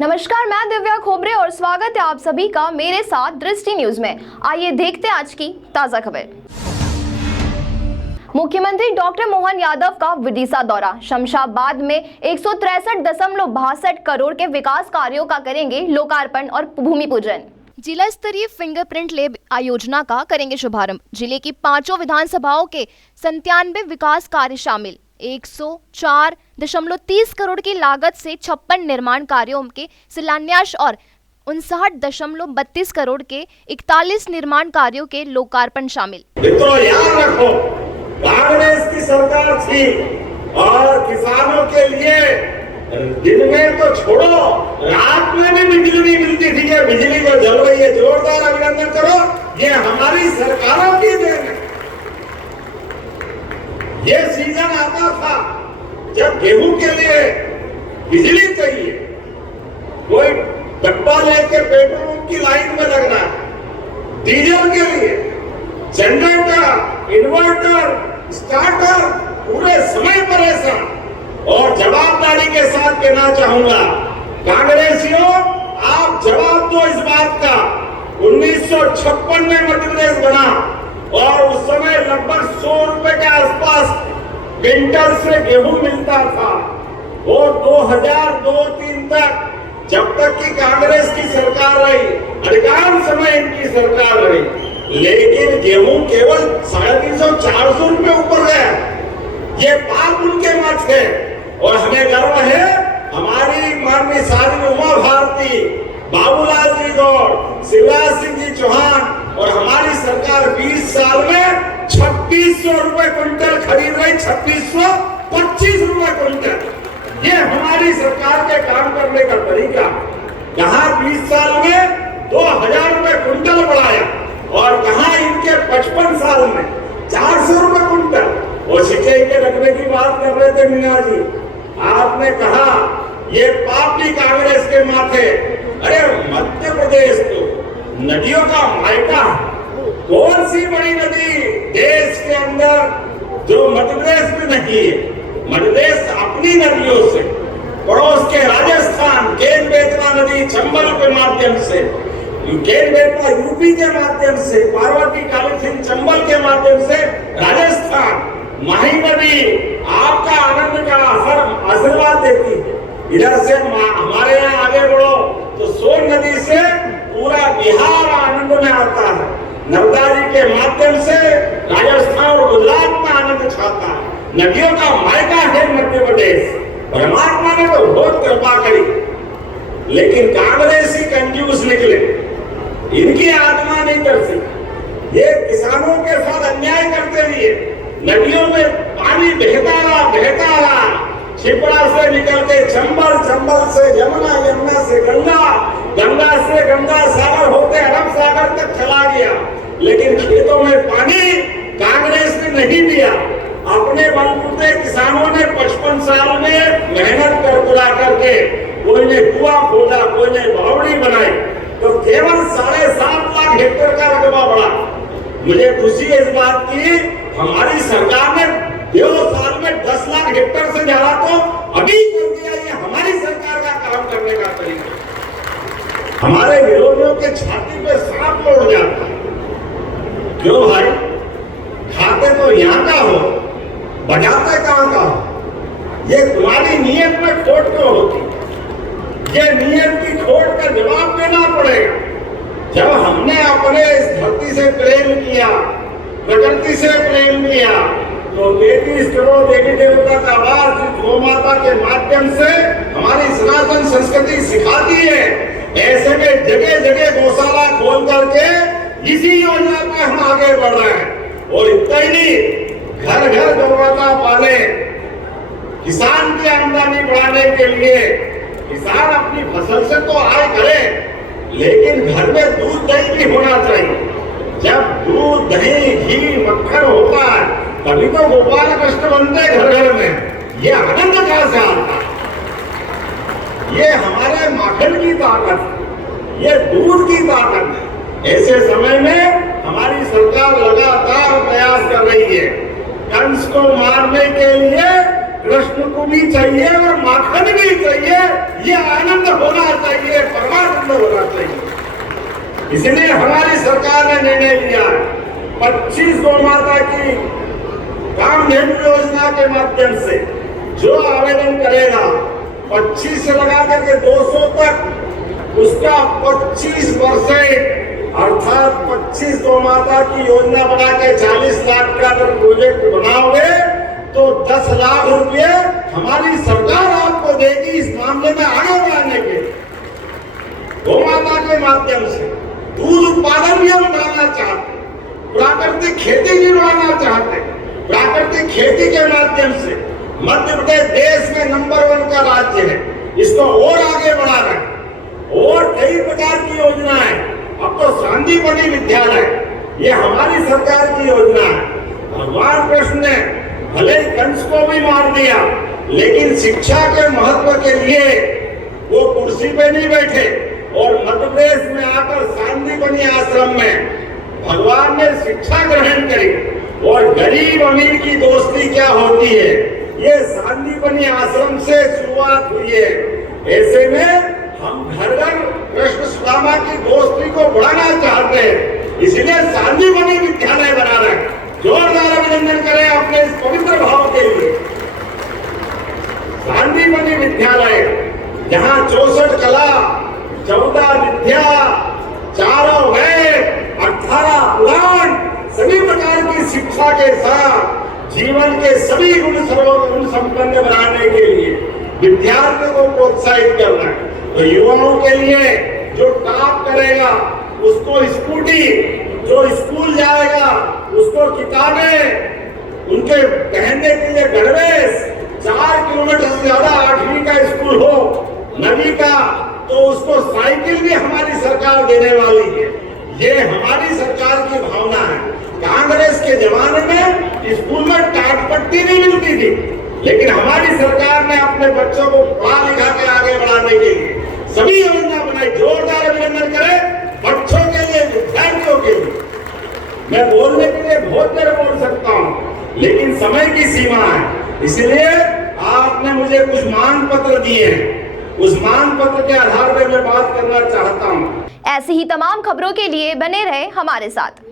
नमस्कार, मैं दिव्या खोबरे और स्वागत है आप सभी का मेरे साथ दृष्टि न्यूज में। आइए देखते हैं आज की ताजा खबर। मुख्यमंत्री डॉक्टर मोहन यादव का विदिशा दौरा। शमशाबाद में 163.62 करोड़ के विकास कार्यों का करेंगे लोकार्पण और भूमि पूजन। जिला स्तरीय फिंगरप्रिंट लैब आयोजना का करेंगे शुभारंभ। जिले की 5 विधानसभाओं के 97 विकास कार्य शामिल। 104.30 करोड़ की लागत से 56 निर्माण कार्यों के शिलान्यास और 59.32 करोड़ के 41 निर्माण कार्यों के लोकार्पण शामिल। मित्रों, याद रखो, कांग्रेस की सरकार थी और किसानों के लिए दिन में तो छोड़ो, रात में भी बिजली नहीं मिलती थी। ये बिजली को जल रही है, जोरदार अभिनंदन करो। ये हमारी सरकारों की देन है। ये सीजन आता था जब गेहूं के लिए बिजली चाहिए, कोई डब्बा लेके पेट्रोल की लाइन में लगना, डीजल के लिए जनरेटर, इन्वर्टर, स्टार्टर, पूरे समय परेशान। और जवाबदारी के साथ कहना चाहूंगा, कांग्रेसियों, आप जवाब दो इस बात का। 1956 में मध्य प्रदेश बना और उस समय लगभग 100 रुपए के आसपास क्विंटल से गेहूं मिलता था। वो 2002-03 तक, जब तक कि कांग्रेस की सरकार रही, अधिकांश समय इनकी सरकार रही, लेकिन गेहूं केवल 350-400 रुपए ऊपर गया। ये पाप उनके मत है और हमें गर्व है। हमारी माननीय साध्वी उमा भारती, बाबूलाल जी गौड़, शिवराज सिंह जी चौहान और हमारी सरकार 20 साल में 2600 रुपए क्विंटल खरीद रही। 2625 रुपए क्विंटल। ये हमारी सरकार के काम करने का तरीका। यहाँ 20 साल में 2000 रुपए क्विंटल बढ़ाया और कहा इनके 55 साल में 400 रुपए क्विंटल। और सिंचाई के रखने की बात कर रहे थे मीना जी, आपने कहा ये पाप भी कांग्रेस के माथे। अरे मध्य प्रदेश तो नदियों का मायका। कौन सी बड़ी नदी देश के अंदर जो मध्य प्रदेश में नहीं है? मध्य प्रदेश अपनी नदियों से, पड़ोस के राजस्थान केन बेतवा नदी चंबल के माध्यम से, केन बेतवा यूपी के माध्यम से, पार्वती काली सिंह चंबल के माध्यम से राजस्थान, माही नदी आपका आनंद का आशीर्वाद देती है। इधर से हमारे यहाँ आगे बढ़ो तो सोन नदी से पूरा बिहार आनंद में आता है। नर्मदा जी के माध्यम से राजस्थान और गुजरात में आनंद छाता है। नदियों का मायका है मध्य प्रदेश। परमात्मा ने तो बहुत कृपा करी, लेकिन कांग्रेस ही कंजूस निकले। इनकी आत्मा नहीं कर सकी। ये किसानों के साथ अन्याय करते हुए नदियों में पानी बहता रहा। छिपड़ा से निकल के चंबल, चंबल से यमुना, यमुना से गंगा, गंगा से गंगा सागर होते अरब सागर तक चला गया। लेकिन खेतों में पानी कांग्रेस ने नहीं दिया। अपने बलबूते किसानों ने 55 साल में मेहनत करके कोई ने कुआं खोदा, कोई ने बावड़ी बनाई, तो केवल 7.5 लाख हेक्टेयर का रकबा बढ़ा। मुझे खुशी है इस बात की, हमारी सरकार ने 2 साल में 10 लाख हेक्टेयर से ज्यादा तो अभी कर दिया। ये हमारी सरकार का काम करने का तरीका। हमारे विरोधियों के छाती पे सांप लौट जाता है। क्यों भाई? खाते तो यहाँ का हो, बजाते कहाँ का हो? ये तुम्हारी नीयत में खोट क्यों होती? ये नीयत की खोट का जवाब देना पड़ेगा। जब हमने अपने इस धरती से प्रेम किया, प्रकृति से प्रेम किया, तो 33 करोड़ देवी देवता का वास गौ माता के माध्यम से हमारी सनातन संस्कृति सिखाती है। ऐसे में जगह जगह गौशाला खोल करके इसी योजना पे हम आगे बढ़ रहे हैं। और इतना ही नहीं, घर घर गौ माता पाले। किसान की आमदनी बढ़ाने के लिए किसान अपनी फसल से तो आय करे, लेकिन घर में दूध दही भी होना चाहिए। जब दूध दही घी मक्खन होता है तभी तो गोपाल कृष्ण बनते घर घर में। ये आनंद कहां से आता है? ये हमारे माखन की ताकत है, ये दूध की ताकत है। ऐसे समय में हमारी सरकार लगातार प्रयास कर रही है। कंस को मारने के लिए कृष्ण को भी चाहिए और माखन भी चाहिए। ये आनंद होना चाहिए। इसलिए हमारी सरकार ने निर्णय लिया 25 गौ माता की कामधेनु योजना के माध्यम से जो आवेदन करेगा 25 से लगा करके 200 तक उसका 25% अर्थात 25 गौ माता की योजना बना के 40 लाख का अगर प्रोजेक्ट बनाओगे तो 10 लाख रुपए हमारी सरकार आपको देगी इस मामले में आगे बढ़ाने के गौ माता के माध्यम से। दूध उत्पादन भी हम बढ़ाना चाहते, प्राकृतिक खेती भी बढ़ाना चाहते। प्राकृतिक खेती के माध्यम से मध्य प्रदेश देश में नंबर 1 का राज्य है, इसको और आगे बढ़ा रहे हैं। और कई प्रकार की योजनाएं, अब तो संदीपनी विद्यालय ये हमारी सरकार की योजना है। भगवान कृष्ण ने भले ही कंस को भी मार दिया, लेकिन शिक्षा के महत्व के लिए वो कुर्सी पे नहीं बैठे और मध्य प्रदेश में आकर संदीपनी आश्रम में भगवान ने शिक्षा ग्रहण करी। और गरीब अमीर की दोस्ती क्या होती है, ये संदीपनी आश्रम से शुरुआत हुई है। ऐसे में हम घर घर कृष्ण सुदामा की दोस्ती को बढ़ाना चाहते हैं, इसलिए संदीपनी विद्यालय बना रहे हैं। जोरदार अभिनंदन करें अपने इस पवित्र भाव के लिए। संदीपनी विद्यालय जहाँ 64 कला, 14 विद्या, 4 वेद, 18 पुराण, सभी प्रकार की शिक्षा के साथ जीवन के सभी गुण सर्वगुण संपन्न बनाने के लिए विद्यार्थियों को प्रोत्साहित करना है। तो युवाओं के लिए जो टॉप करेगा उसको स्कूटी, जो स्कूल जाएगा उसको किताबें, उनके पहनने के लिए गणवेश, 4 किलोमीटर से ज्यादा 8वीं का स्कूल हो, 9वीं का, तो उसको साइकिल भी हमारी सरकार देने वाली है। ये हमारी सरकार की भावना है। कांग्रेस के जमाने में स्कूल में टाट पट्टी नहीं मिलती थी, लेकिन हमारी सरकार ने अपने बच्चों को पढ़ा लिखा के आगे बढ़ाने के लिए सभी योजना बनाई। जोरदार अभिनंदन करें बच्चों के लिए, विद्यार्थियों के लिए। मैं बोलने के लिए बहुत देर बोल सकता हूँ, लेकिन समय की सीमा है, इसलिए आपने मुझे कुछ मांग पत्र दिए हैं, उस मांग पत्र के आधार पर मैं बात करना चाहता हूँ। ऐसी ही तमाम खबरों के लिए बने रहे हमारे साथ।